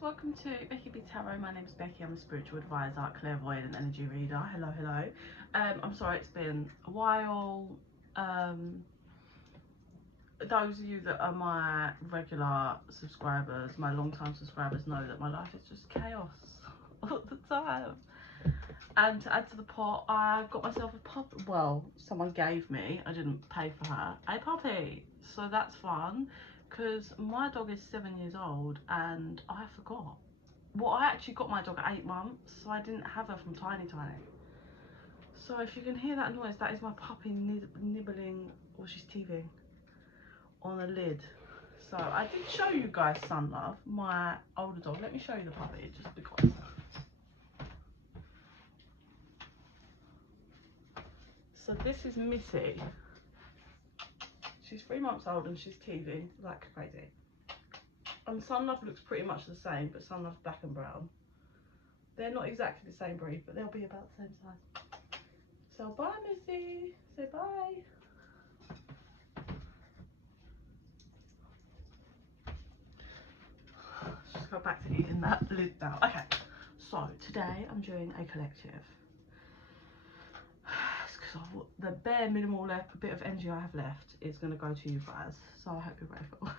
welcome to bekibtarot. My name is Becky. I'm a spiritual advisor, clairvoyant and energy reader. Hello. I'm sorry it's been a while. Those of you that are my regular subscribers, my long-time subscribers, know that my life is just chaos all the time. And to add to the pot, I got myself a puppy. Well, someone gave me, I didn't pay for her, a puppy. So that's fun, because my dog is 7 years old and I forgot. Well, I actually got my dog at 8 months, so I didn't have her from tiny. So if you can hear that noise, that is my puppy nibbling, or she's teething on a lid. So I did show you guys Sun Love, my older dog. Let me show you the puppy, just because. So this is Missy. She's 3 months old and she's teething like crazy. And Sun Love looks pretty much the same, but Sun Love's black and brown. They're not exactly the same breed, but they'll be about the same size. So bye, Missy. Say bye. Let's just go back to eating that lid now. Okay, so today I'm doing a collective. The bare minimal bit of energy I have left is going to go to you guys, so I hope you're grateful.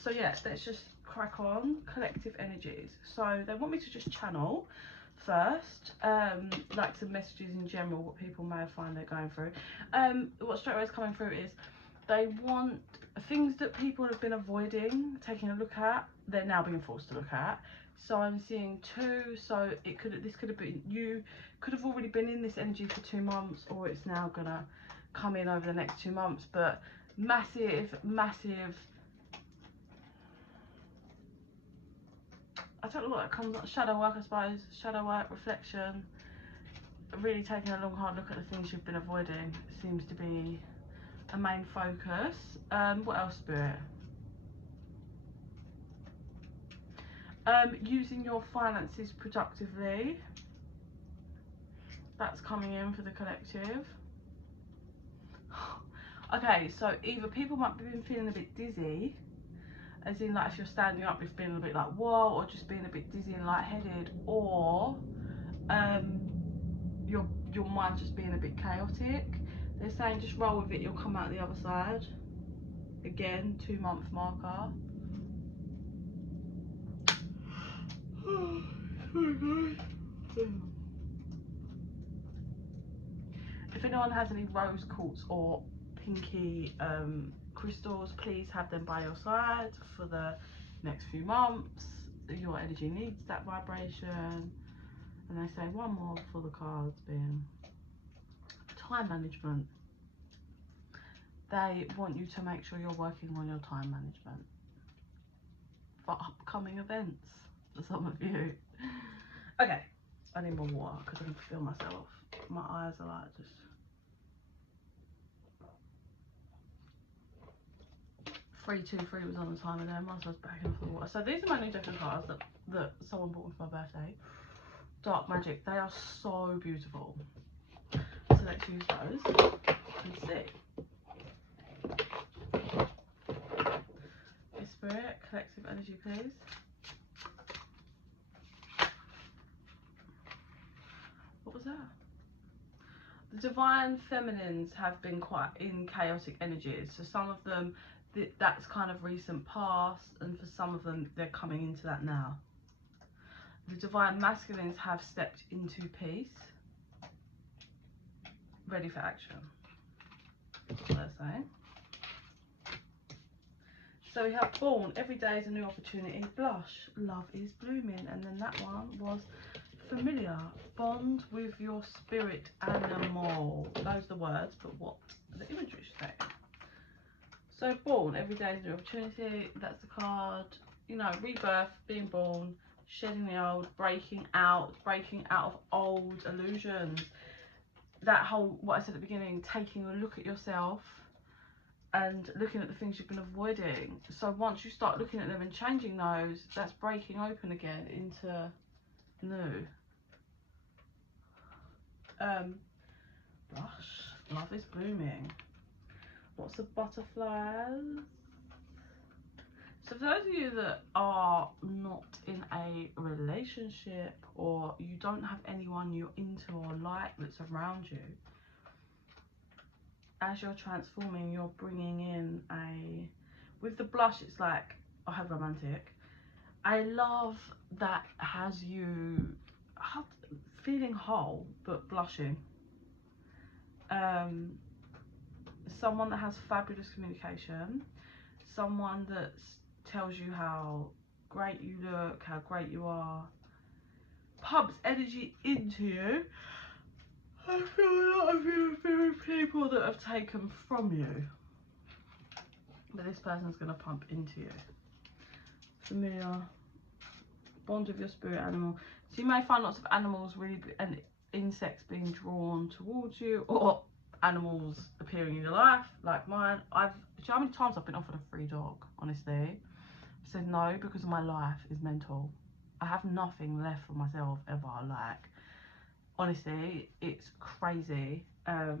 So yeah, let's just crack on. Collective energies. So they want me to just channel first, like some messages in general, what people may find they're going through. What straight away is coming through is they want things that people have been avoiding taking a look at, they're now being forced to look at. So I'm seeing 2, so this could have been, you could have already been in this energy for 2 months, or it's now gonna come in over the next 2 months. But massive, I don't know what it comes up, shadow work, I suppose. Shadow work, reflection, really taking a long hard look at the things you've been avoiding seems to be a main focus. What else, Spirit? Using your finances productively, that's coming in for the collective. Okay, so either people might be feeling a bit dizzy, as in like if you're standing up you've been a bit like whoa, or just being a bit dizzy and lightheaded, or your mind just being a bit chaotic. They're saying just roll with it, you'll come out the other side. Again, 2-month marker. If anyone has any rose quartz or pinky crystals, please have them by your side for the next few months. Your energy needs that vibration. And they say one more for the cards being time management. They want you to make sure you're working on your time management for upcoming events for some of you. Okay, I need more water because I can feel myself. My eyes are like just... 323 was on the timer there, once I was back in for the water. So these are my new deck of cards that someone bought me for my birthday. Dark Magic. They are so beautiful. So let's use those and see. Spirit, collective energy, please. What was that? The divine feminines have been quite in chaotic energies. So some of them, that's kind of recent past, and for some of them, they're coming into that now. The divine masculines have stepped into peace, ready for action. That's what they're saying. So we have born, every day is a new opportunity, blush, love is blooming, and then that one was familiar, bond with your spirit animal. Those are the words, but what the imagery say? So born, every day is a new opportunity, that's the card. You know, rebirth, being born, shedding the old, breaking out of old illusions. That whole, what I said at the beginning, taking a look at yourself and looking at the things you've been avoiding. So once you start looking at them and changing those, that's breaking open again into new. Blush, love is blooming. Lots of butterflies. So for those of you that are not in a relationship, or you don't have anyone you're into or like that's around you, as you're transforming, you're bringing in a, with the blush, it's like, I have romantic. I love that has you feeling whole but blushing. Someone that has fabulous communication, someone that tells you how great you look, how great you are, pumps energy into you. I feel a lot of you are people that have taken from you, but this person's going to pump into you. Familiar, bond with your spirit animal. So you may find lots of animals really, and insects being drawn towards you, or animals appearing in your life like mine. Do you know how many times I've been offered a free dog? Honestly, I said no because my life is mental. I have nothing left for myself ever. Like, honestly, it's crazy. Here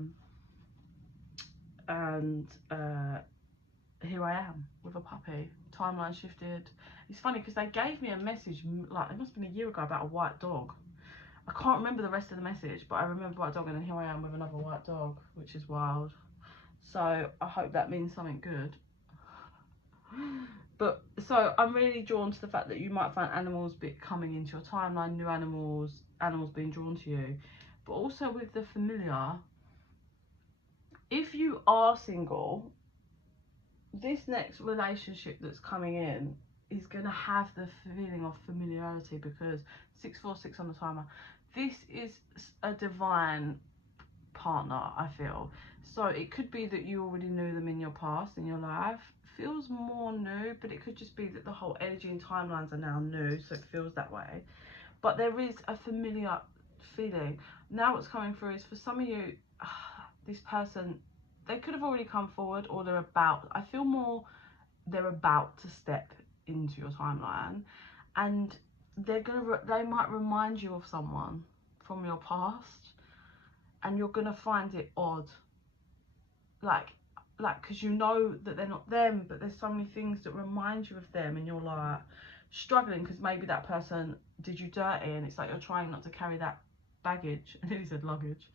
I am with a puppy. Timeline shifted. It's funny because they gave me a message, like, it must have been a year ago, about a white dog. I can't remember the rest of the message, but I remember white dog, and then here I am with another white dog, which is wild. So I hope that means something good. But so I'm really drawn to the fact that you might find animals coming into your timeline, new animals being drawn to you. But also with the familiar, if you are single, this next relationship that's coming in is going to have the feeling of familiarity, because 646 on the timer, this is a divine partner, I feel. So it could be that you already knew them in your past, in your life. Feels more new, but it could just be that the whole energy and timelines are now new, so it feels that way. But there is a familiar feeling. Now what's coming through is, for some of you, this person, they could have already come forward, or I feel more they're about to step into your timeline, and they might remind you of someone from your past, and you're gonna find it odd, like because you know that they're not them, but there's so many things that remind you of them, and you're like struggling because maybe that person did you dirty, and it's like you're trying not to carry that baggage, I nearly said luggage,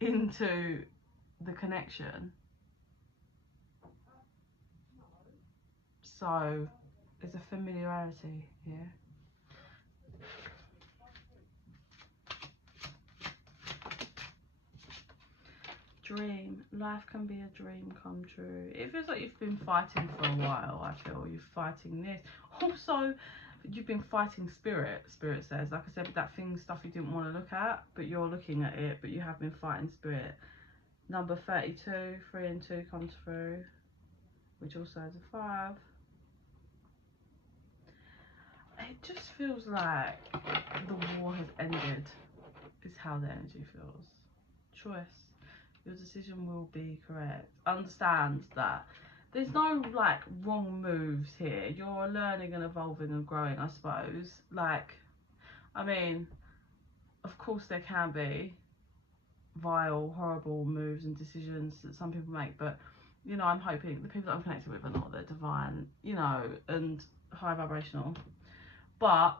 into the connection. So there's a familiarity here. Dream. Life can be a dream come true. It feels like you've been fighting for a while. I feel you're fighting this. Also, you've been fighting spirit. Spirit says, like I said, with that stuff you didn't want to look at, but you're looking at it, but you have been fighting spirit. Number 32, 3 and 2 comes through, which also has a 5. It just feels like the war has ended, is how the energy feels. Choice. Your decision will be correct. Understand that there's no like wrong moves here. You're learning and evolving and growing, I suppose. Like, I mean, of course there can be vile, horrible moves and decisions that some people make, but you know, I'm hoping the people that I'm connected with are not, they're divine, you know, and high vibrational. But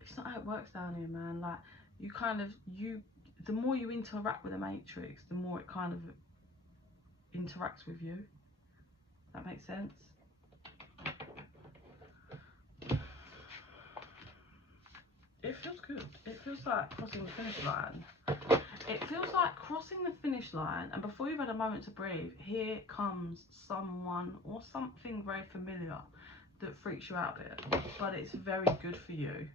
it's not how it works down here, man. Like, you kind of, the more you interact with the matrix, the more it kind of interacts with you. That makes sense? It feels good. It feels like crossing the finish line. It feels like crossing the finish line, and before you've had a moment to breathe, here comes someone or something very familiar that freaks you out a bit, but it's very good for you.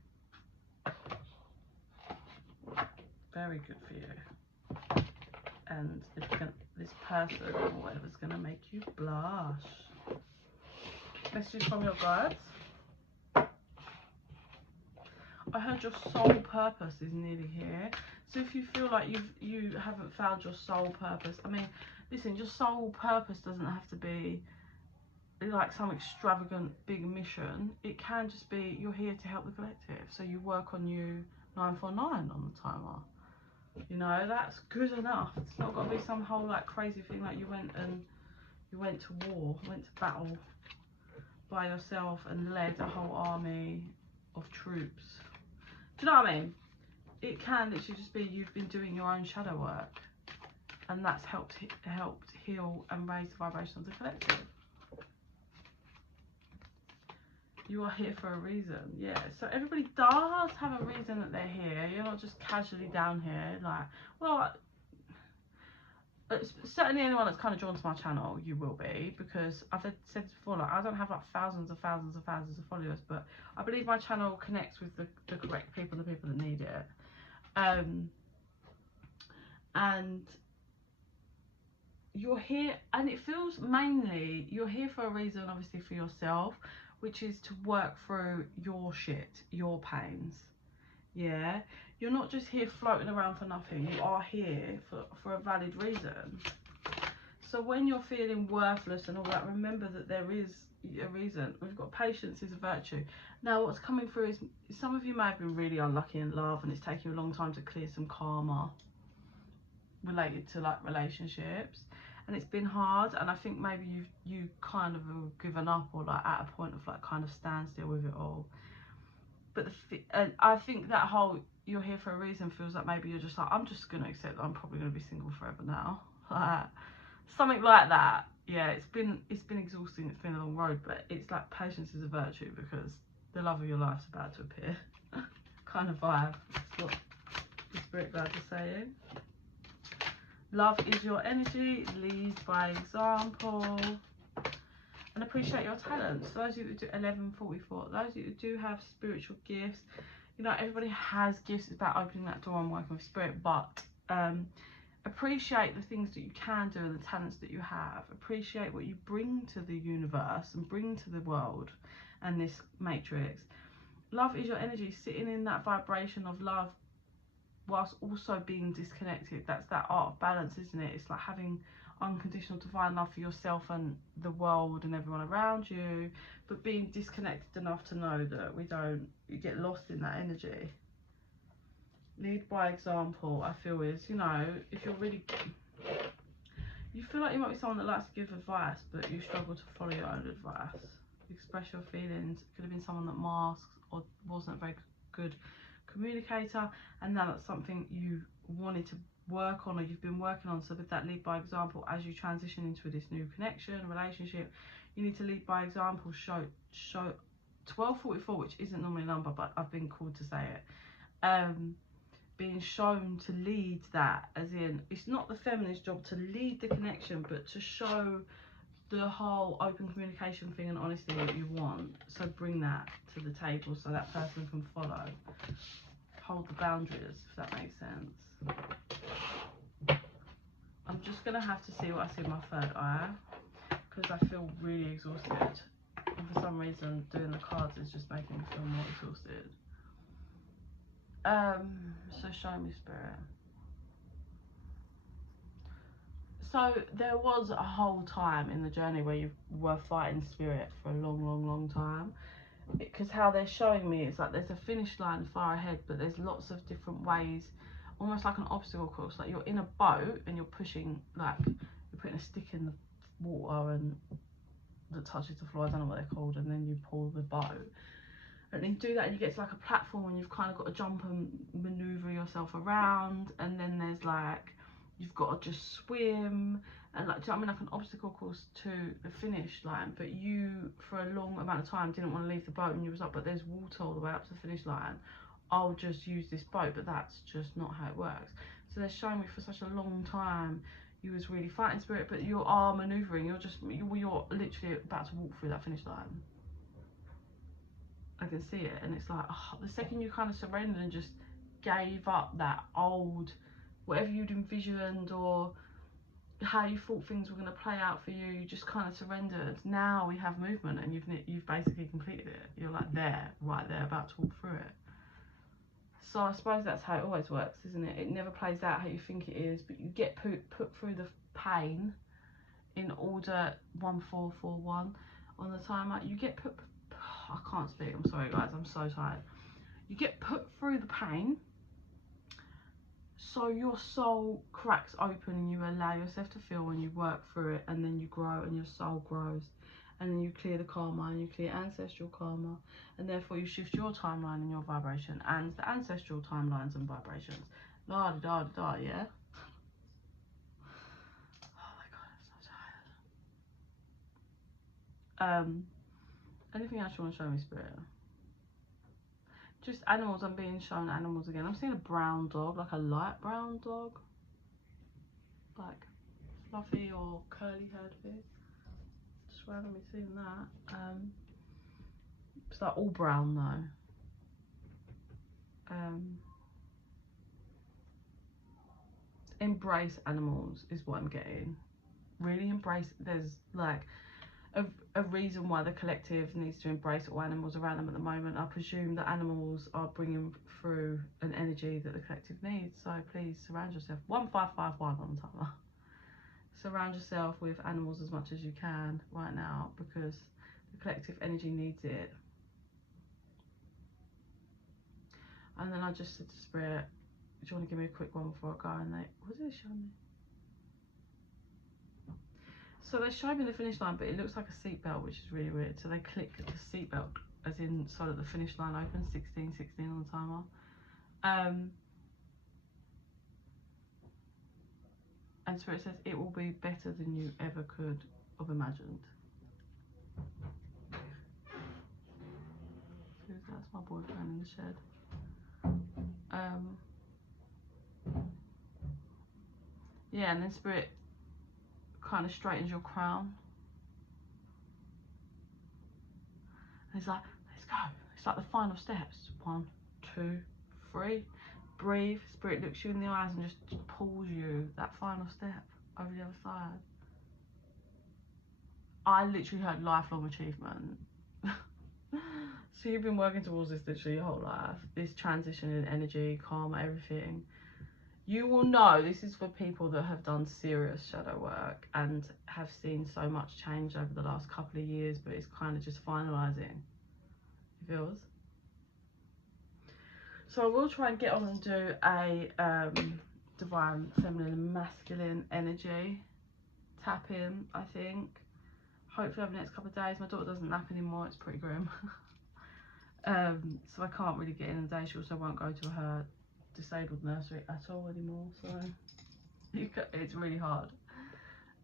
Very good for you. And this person or whatever's going to make you blush. Message from your guides. I heard your soul purpose is nearly here. So if you feel like you haven't found your soul purpose, I mean, listen, your soul purpose doesn't have to be like some extravagant big mission. It can just be you're here to help the collective. So you work on you 949 on the timer. You know, that's good enough. It's not got to be some whole like crazy thing like you went and You went to war, went to battle by yourself and led a whole army of troops. Do you know what I mean? It can literally just be you've been doing your own shadow work, and that's helped heal and raise the vibration of the collective. You are here for a reason. Yeah, so everybody does have a reason that they're here. You're not just casually down here like, well, certainly anyone that's kind of drawn to my channel, you will be, because I've said before, like, I don't have like thousands of followers, but I believe my channel connects with the correct people, the people that need it. And you're here, and it feels mainly you're here for a reason, obviously for yourself, which is to work through your shit, your pains. Yeah, you're not just here floating around for nothing. You are here for a valid reason. So when you're feeling worthless and all that, remember that there is a reason. We've got patience is a virtue. Now what's coming through is some of you may have been really unlucky in love, and it's taking you a long time to clear some karma related to like relationships, and it's been hard, and I think maybe you kind of have given up, or like at a point of like kind of standstill with it all. But I think that whole you're here for a reason feels like maybe you're just like, I'm just going to accept that I'm probably going to be single forever now. Something like that. Yeah, it's been exhausting. It's been a long road, but it's like patience is a virtue, because the love of your life's about to appear. Kind of vibe. That's what the spirit guides are saying. Love is your energy. Lead by example. And appreciate your talents. Those of you that do 1144, those of you that do have spiritual gifts, you know, everybody has gifts. It's about opening that door and working with spirit, but appreciate the things that you can do and the talents that you have. Appreciate what you bring to the universe and bring to the world and this matrix. Love is your energy, sitting in that vibration of love whilst also being disconnected. That's that art of balance, isn't it? It's like having unconditional divine love for yourself and the world and everyone around you, but being disconnected enough to know that you get lost in that energy. Lead by example, I feel, is, you know, if you're really, you feel like you might be someone that likes to give advice, but you struggle to follow your own advice. Express your feelings. It could have been someone that masks or wasn't a very good communicator, and now that's something you wanted to work on, or you've been working on. So with that lead by example, as you transition into this new connection, relationship, you need to lead by example. Show 1244, which isn't normally a number, but I've been called to say it. Being shown to lead that, as in, it's not the feminist job to lead the connection, but to show the whole open communication thing and honesty that you want. So bring that to the table so that person can follow. Hold the boundaries, if that makes sense. I'm just gonna have to see what I see in my third eye, because I feel really exhausted, and for some reason doing the cards is just making me feel more exhausted. So show me, spirit. So there was a whole time in the journey where you were fighting spirit for a long time, because how they're showing me is like there's a finish line far ahead, but there's lots of different ways, almost like an obstacle course. Like you're in a boat and you're pushing, like you're putting a stick in the water and that touches the floor, I don't know what they're called, and then you pull the boat, and then you do that and you get to like a platform and you've kind of got to jump and maneuver yourself around, and then there's like you've got to just swim, and like, do you know what I mean, like an obstacle course to the finish line. But you for a long amount of time didn't want to leave the boat, and you was like, but there's water all the way up to the finish line, I'll just use this boat. But that's just not how it works. So they're showing me for such a long time you was really fighting spirit, but you are maneuvering, you're literally about to walk through that finish line. I can see it, and it's like, oh, the second you kind of surrendered and just gave up that old, whatever you'd envisioned or how you thought things were going to play out for you, you just kind of surrendered. Now we have movement, and you've basically completed it. You're like there, right there, about to walk through it. So I suppose that's how it always works, isn't it? It never plays out how you think it is, but you get put through the pain in order. 1441 on the timer. You get put, I can't speak, I'm sorry guys, I'm so tired. You get put through the pain So your soul cracks open and you allow yourself to feel and you work through it, and then you grow and your soul grows, and then you clear the karma and you clear ancestral karma, and therefore you shift your timeline and your vibration and the ancestral timelines and vibrations. La da da da, yeah? Oh my god, I'm so tired. Anything else you want to show me, Spirit? Just animals. I'm being shown animals again. I'm seeing a brown dog, like a light brown dog, like fluffy or curly haired bit. Just randomly seeing that. It's like all brown though. Embrace animals is what I'm getting. Really embrace. There's like a reason why the collective needs to embrace all animals around them at the moment. I presume that animals are bringing through an energy that the collective needs. So please surround yourself. 1551 on the timer. Surround yourself with animals as much as you can right now, because the collective energy needs it. And then I just said to Spirit, do you want to give me a quick one before I go? And they, what did they show me? So they showed me the finish line, but it looks like a seatbelt, which is really weird. So they click the seatbelt, as in so that the finish line opens, 16:16 on the timer. And Spirit says it will be better than you ever could have imagined. Who's that? That's my boyfriend in the shed. Yeah, and then Spirit kind of straightens your crown. And it's like, let's go. It's like the final steps. 1, 2, 3. Breathe. Spirit looks you in the eyes and just pulls you that final step over the other side. I literally heard lifelong achievement. So you've been working towards this literally your whole life. This transition in energy, karma, everything. You will know this is for people that have done serious shadow work and have seen so much change over the last couple of years, but it's kind of just finalising. It feels. So I will try and get on and do a divine feminine and masculine energy tap in, I think. Hopefully over the next couple of days. My daughter doesn't nap anymore, it's pretty grim. So I can't really get in and day. She also won't go to her disabled nursery at all anymore, so it's really hard.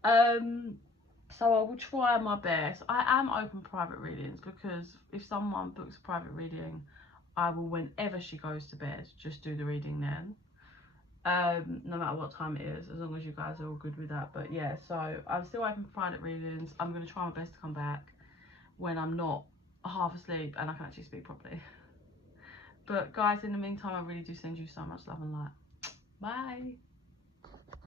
So I will try my best. I am open private readings, because if someone books a private reading, I will, whenever she goes to bed, just do the reading then. No matter what time it is, as long as you guys are all good with that. But yeah, so I'm still open for private readings. I'm going to try my best to come back when I'm not half asleep and I can actually speak properly. But guys, in the meantime, I really do send you so much love and light. Bye.